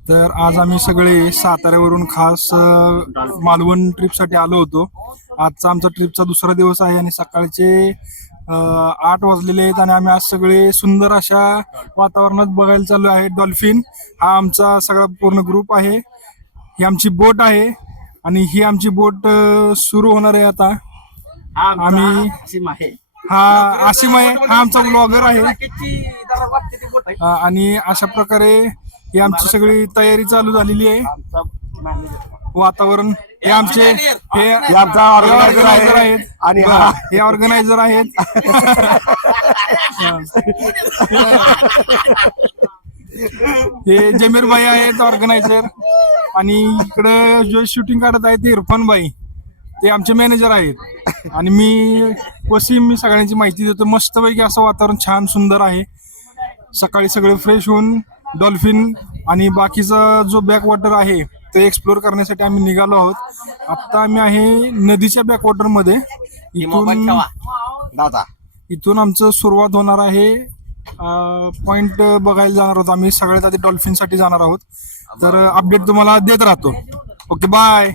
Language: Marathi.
तर आज आम्ही सगळे साताऱ्यावरून खास मालवण ट्रिपसाठी आलो होतो. आजचा आमचा ट्रिपचा दुसरा दिवस आहे आणि सकाळचे 8 वाजलेले आहेत आणि आम्ही आज सगळे सुंदर अशा वातावरणात बघायला चाललो आहे डॉल्फिन. हा आमचा सगळा पूर्ण ग्रुप आहे. ही आमची बोट आहे आणि ही आमची बोट सुरू होणार आहे आता. आम्ही हा आसिम आहे, हा आमचा ब्लॉगर आहे आणि अशा प्रकारे ही आमची सगळी तयारी चालू झालेली आहे. वातावरण हे आमचे हे आमचा ऑर्गनायझर आहेत आणि हे ऑर्गनायझर आहेत. हे जमीर भाई आहेत ऑर्गनायझर आणि इकडे जो शूटिंग काढत आहेत ते इरफान भाई, ते आमचे मॅनेजर आहेत. आणि मी वसीम, मी सगळ्यांची माहिती देतो. मस्तपैकी असं वातावरण छान सुंदर आहे. सकाळी सगळे फ्रेश होऊन डॉल्फिन आणि बाकीचा जो बॅकवॉटर आहे ते एक्सप्लोर करण्यासाठी आम्ही निघालो आहोत. आता आम्ही आहे नदीच्या बॅकवॉटर मध्ये. इथून आमचं सुरुवात होणार आहे. पॉइंट बघायला जाणार आहोत आम्ही. सगळ्यात आधी डॉल्फिन साठी जाणार आहोत. तर अपडेट तुम्हाला देत राहतो. Okay, bye.